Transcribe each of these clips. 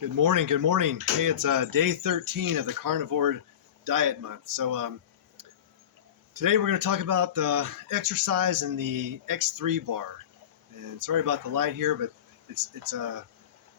Good morning. Good morning. Hey, it's day 13 of the Carnivore Diet Month. Today we're going to talk about exercise and the X3 bar. And sorry about the light here, but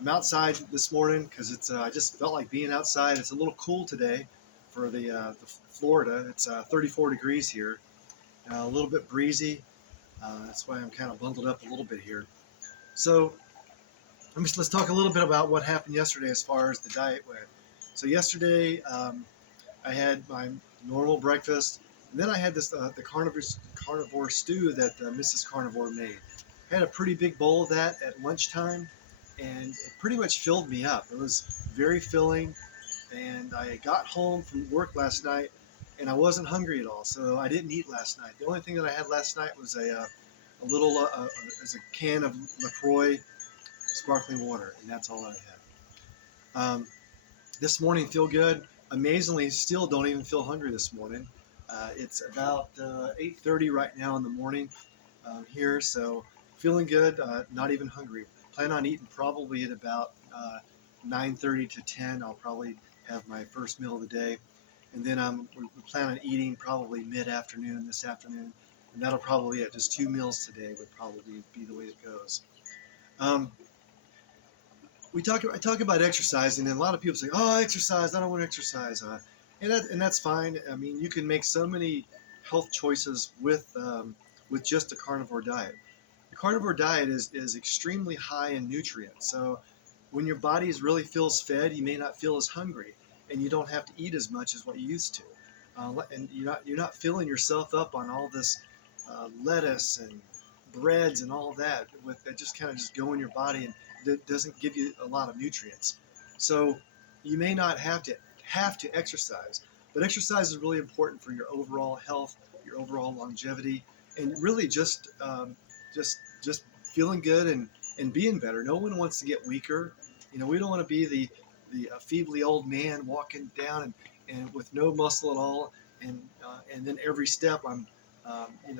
I'm outside this morning because I just felt like being outside. It's a little cool today for the Florida. It's 34 degrees here, a little bit breezy. That's why I'm kind of bundled up a little bit here. So let's talk a little bit about what happened yesterday as far as the diet went. So yesterday I had my normal breakfast, and then I had the carnivore stew that Mrs. Carnivore made. I had a pretty big bowl of that at lunchtime, and it pretty much filled me up. It was very filling, and I got home from work last night, and I wasn't hungry at all, so I didn't eat last night. The only thing that I had last night was a can of LaCroix sparkling water, and that's all I had. This morning, feel good. Amazingly, still don't even feel hungry this morning. It's about 8:30 right now in the morning here, so feeling good. Not even hungry. Plan on eating probably at about 9:30 to 10. I'll probably have my first meal of the day, and then we plan on eating probably mid-afternoon this afternoon, and that'll probably be it. Just 2 meals today would probably be the way it goes. Um, I talk about exercising, and a lot of people say, "Oh, exercise! I don't want to exercise," and that's fine. I mean, you can make so many health choices with just a carnivore diet. The carnivore diet is extremely high in nutrients, so when your body really feels fed, you may not feel as hungry, and you don't have to eat as much as what you used to, and you're not filling yourself up on all this lettuce and breads and all that that just kind of just go in your body and that doesn't give you a lot of nutrients. So you may not have to exercise, but exercise is really important for your overall health, your overall longevity, and really just feeling good and being better. No one wants to get weaker. We don't want to be the feebly old man walking down and with no muscle at all, and then every step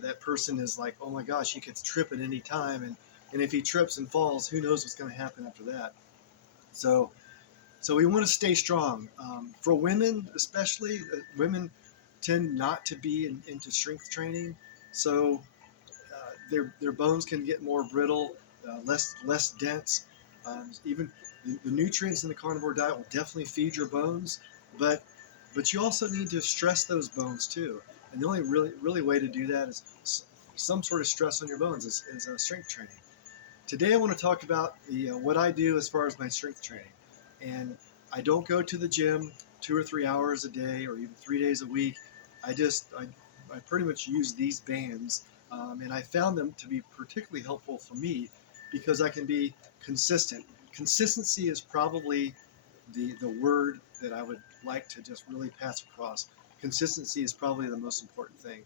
that person is like, oh my gosh, he could trip at any time, and if he trips and falls, who knows what's going to happen after that. So we want to stay strong. For women, especially, women tend not to be into strength training, so their bones can get more brittle, less dense. Even the nutrients in the carnivore diet will definitely feed your bones, but you also need to stress those bones too. And the only really way to do that is some sort of stress on your bones is strength training. Today I want to talk about what I do as far as my strength training. And I don't go to the gym 2 or 3 hours a day or even 3 days a week. I pretty much use these bands, and I found them to be particularly helpful for me because I can be consistent. Consistency is probably the word that I would like to just really pass across. Consistency is probably the most important thing.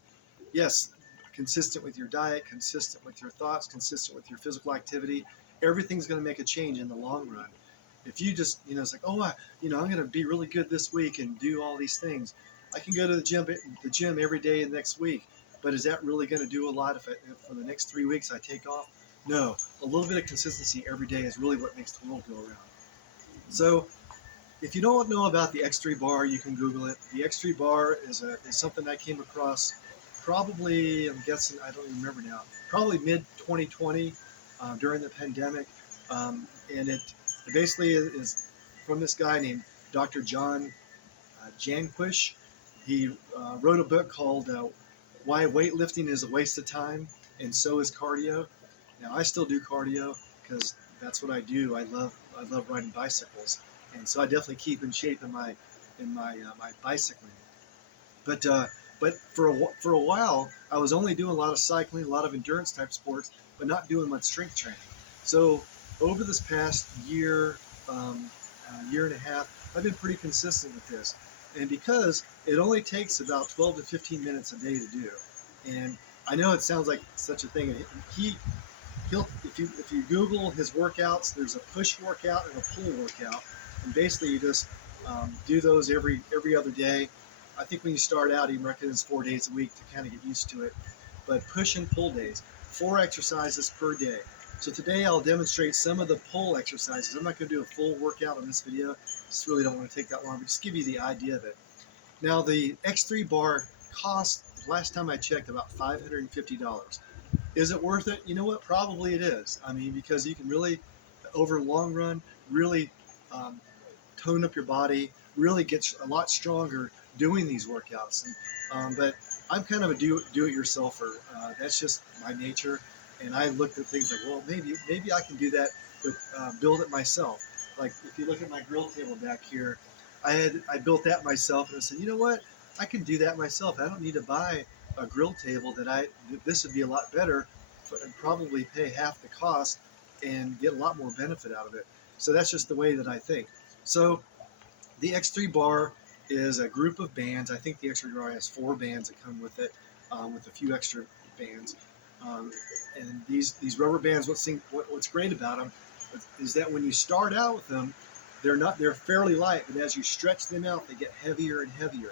Yes, consistent with your diet, consistent with your thoughts, consistent with your physical activity, everything's going to make a change in the long run. If you just, it's like, oh, I'm going to be really good this week and do all these things. I can go to the gym every day next week, but is that really going to do a lot if for the next 3 weeks I take off? No, a little bit of consistency every day is really what makes the world go around. So if you don't know about the X3 bar, you can Google it. The X3 bar is something I came across probably, I'm guessing, I don't even remember now, probably mid 2020 during the pandemic. And it basically is from this guy named Dr. John Janquish. He wrote a book called Why Weightlifting is a Waste of Time, and So is Cardio. Now, I still do cardio because that's what I do. I love riding bicycles, and so I definitely keep in shape in my bicycling. But for a while, I was only doing a lot of cycling, a lot of endurance type sports, but not doing much strength training. So over this past year and a half, I've been pretty consistent with this, and because it only takes about 12 to 15 minutes a day to do, and I know it sounds like such a thing. He'll if you Google his workouts, there's a push workout and a pull workout, and basically you just do those every other day. I think when you start out, he recommends 4 days a week to kind of get used to it. But push and pull days, 4 exercises per day. So today I'll demonstrate some of the pull exercises. I'm not going to do a full workout on this video. Just really don't want to take that long, but just give you the idea of it. Now the X3 bar cost, last time I checked, about $550. Is it worth it? You know what? Probably it is. I mean, because you can really, over the long run, really um, tone up your body, really get a lot stronger doing these workouts. But I'm kind of a do-it-yourselfer. That's just my nature. And I looked at things like, well, maybe I can do that, but build it myself. Like if you look at my grill table back here, I built that myself, and I said, you know what? I can do that myself. I don't need to buy a grill table this would be a lot better, and probably pay half the cost and get a lot more benefit out of it. So that's just the way that I think. So the X3 bar is a group of bands. I think the X3 bar has 4 bands that come with it, with a few extra bands. Um, and these rubber bands, what's great about them is that when you start out with them, they're fairly light, but as you stretch them out, they get heavier and heavier.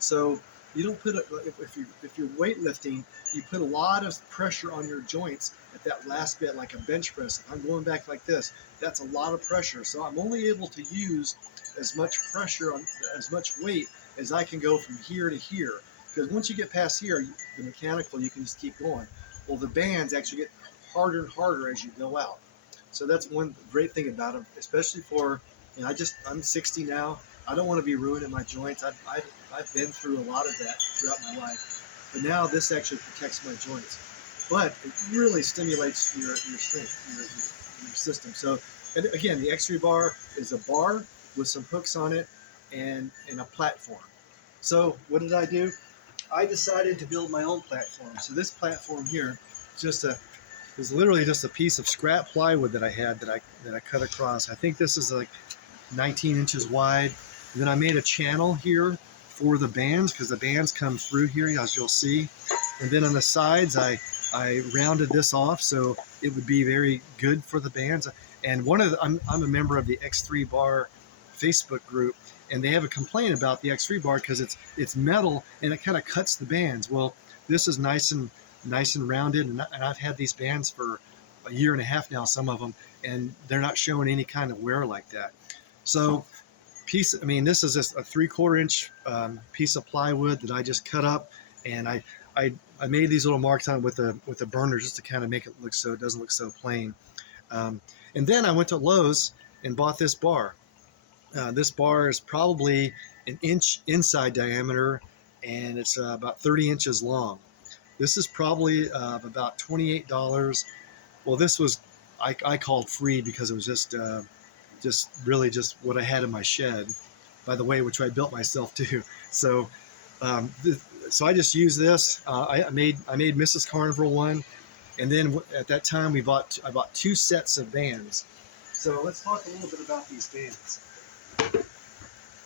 So you don't put if you're weightlifting, you put a lot of pressure on your joints at that last bit, like a bench press. If I'm going back like this, that's a lot of pressure. So I'm only able to use as much pressure on as much weight as I can go from here to here. Because once you get past here, the mechanical, you can just keep going. Well, the bands actually get harder and harder as you go out. So that's one great thing about them, especially for, I'm 60 now. I don't want to be ruining my joints. I've been through a lot of that throughout my life. But now this actually protects my joints. But it really stimulates your strength, your system. So, and again, the X3 bar is a bar with some hooks on it and a platform. So what did I do? I decided to build my own platform. So this platform here is literally just a piece of scrap plywood that I had that I cut across. I think this is like 19 inches wide. And then I made a channel here for the bands, because the bands come through here, as you'll see. And then on the sides, I rounded this off so it would be very good for the bands. And I'm a member of the X3 bar Facebook group, and they have a complaint about the X3 bar because it's metal and it kind of cuts the bands. Well, this is nice and rounded, and I've had these bands for a year and a half now, some of them, and they're not showing any kind of wear like that. So this is just a 3/4 inch piece of plywood that I just cut up, and I made these little marks on it with a burner just to kind of make it look so it doesn't look so plain. And then I went to Lowe's and bought this bar. This bar is probably an inch inside diameter, and it's about 30 inches long. This is probably about $28. Well, this was I called free because it was just really just what I had in my shed, by the way, which I built myself too. So so I just used this. I made Mrs. Carnivore one, and then at that time I bought 2 sets of bands. So let's talk a little bit about these bands.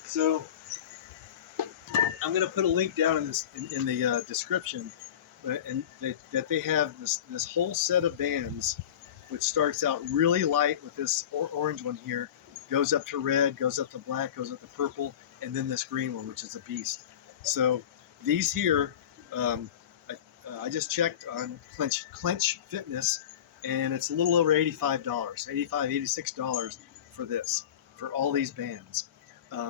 So I'm going to put a link down in the description, that they have this whole set of bands, which starts out really light with this orange one here, goes up to red, goes up to black, goes up to purple, and then this green one, which is a beast. So these here, I just checked on Clench Fitness, and it's a little over $85, $86 for all these bands,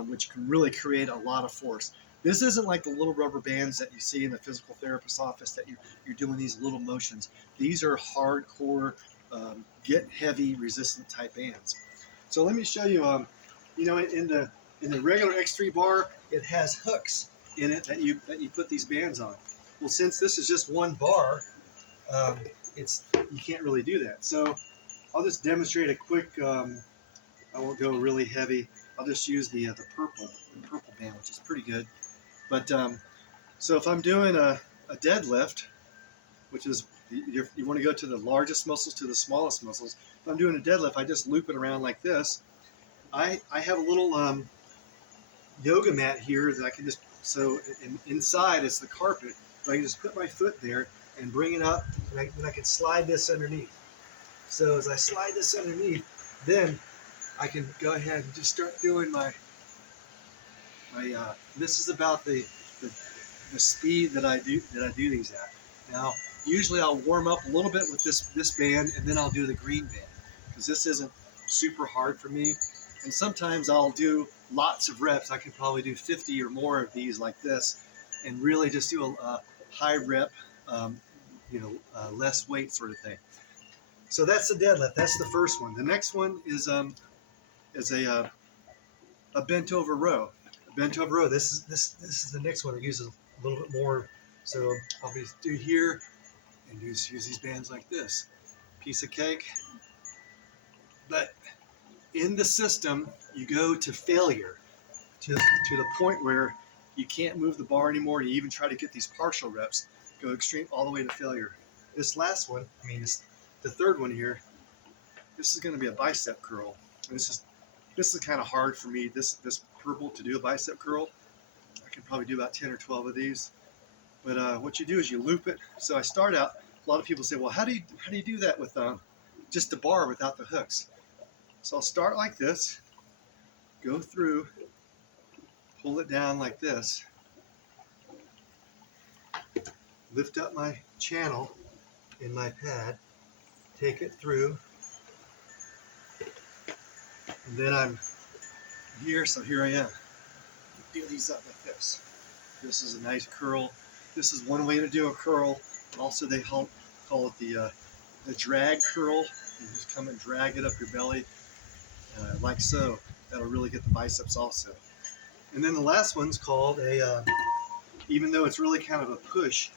which can really create a lot of force. This isn't like the little rubber bands that you see in the physical therapist's office that you're doing these little motions. These are hardcore, get heavy, resistant type bands. So let me show you. In the regular X3 bar, it has hooks in it that you put these bands on. Well, since this is just one bar, you can't really do that. So I'll just demonstrate a quick. I won't go really heavy. I'll just use the purple band, which is pretty good. But so if I'm doing a deadlift, which is you want to go to the largest muscles to the smallest muscles. If I'm doing a deadlift, I just loop it around like this. I have a little yoga mat here that I can just, inside is the carpet. So I can just put my foot there and bring it up, and then I can slide this underneath. So as I slide this underneath, then I can go ahead and just start doing my this is about the speed that I do these at. Now Usually I'll warm up a little bit with this band, and then I'll do the green band because this isn't super hard for me. And sometimes I'll do lots of reps. I can probably do 50 or more of these like this, and really just do a high rep, less weight sort of thing. So that's the deadlift. That's the first one. The next one is a bent over row. A bent over row. This is the next one that uses a little bit more. So I'll be do here and use these bands like this. Piece of cake. But in the system, you go to failure, to the point where you can't move the bar anymore. You even try to get these partial reps, go extreme all the way to failure. This last one, the third one here, this is going to be a bicep curl. And this is kind of hard for me, this purple, to do a bicep curl. I can probably do about 10 or 12 of these. But what you do is you loop it. So I start out, a lot of people say, well, how do you do that with just the bar without the hooks? So I'll start like this, go through, pull it down like this, lift up my channel in my pad, take it through, and then I'm here, so here I am. Do these up like this. This is a nice curl. This is one way to do a curl. Also, they call it the drag curl. You just come and drag it up your belly, like so. That'll really get the biceps also. And then the last one's called even though it's really kind of a push,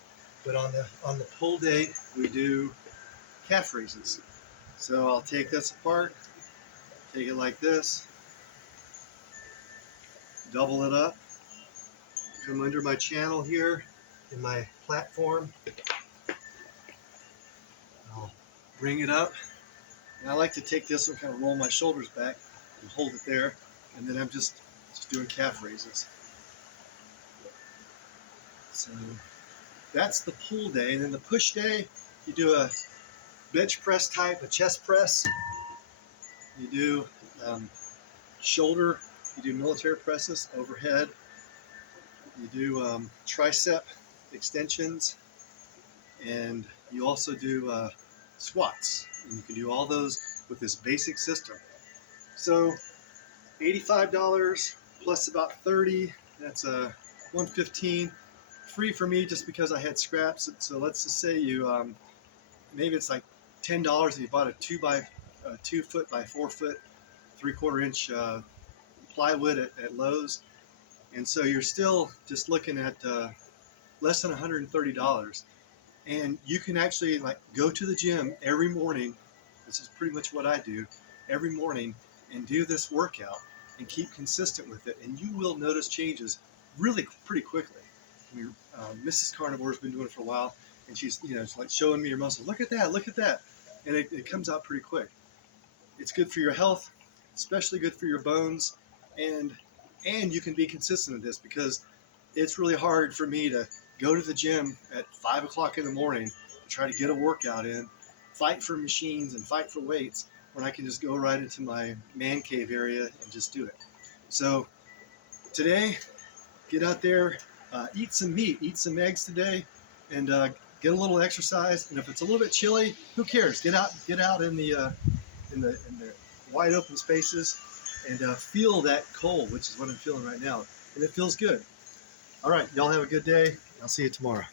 but on the pull day we do calf raises. So I'll take this apart, take it like this, double it up, come under my channel here in my platform. I'll bring it up, and I like to take this and kind of roll my shoulders back and hold it there, and then I'm just doing calf raises. So that's the pull day. And then the push day, you do a bench press type, a chest press. You do shoulder, you do military presses overhead. You do tricep extensions, and you also do squats. And you can do all those with this basic system. So $85 plus about $30, that's $115. Free for me just because I had scraps. So let's just say you maybe it's like $10 if you bought a 2 foot by 4 foot 3/4 inch plywood at Lowe's, and so you're still just looking at less than $130, and you can actually like go to the gym every morning. This is pretty much what I do every morning, and do this workout and keep consistent with it, and you will notice changes really pretty quickly. Mrs. Carnivore has been doing it for a while, and she's like showing me her muscles. Look at that, and it comes out pretty quick. It's good for your health, especially good for your bones, and you can be consistent with this, because it's really hard for me to go to the gym at 5 o'clock in the morning to try to get a workout in, fight for machines and fight for weights, when I can just go right into my man cave area and just do it. So today, get out there, eat some meat, eat some eggs today, and get a little exercise. And if it's a little bit chilly, who cares? Get out in the wide open spaces and feel that cold, which is what I'm feeling right now, and it feels good. All right, y'all have a good day. I'll see you tomorrow.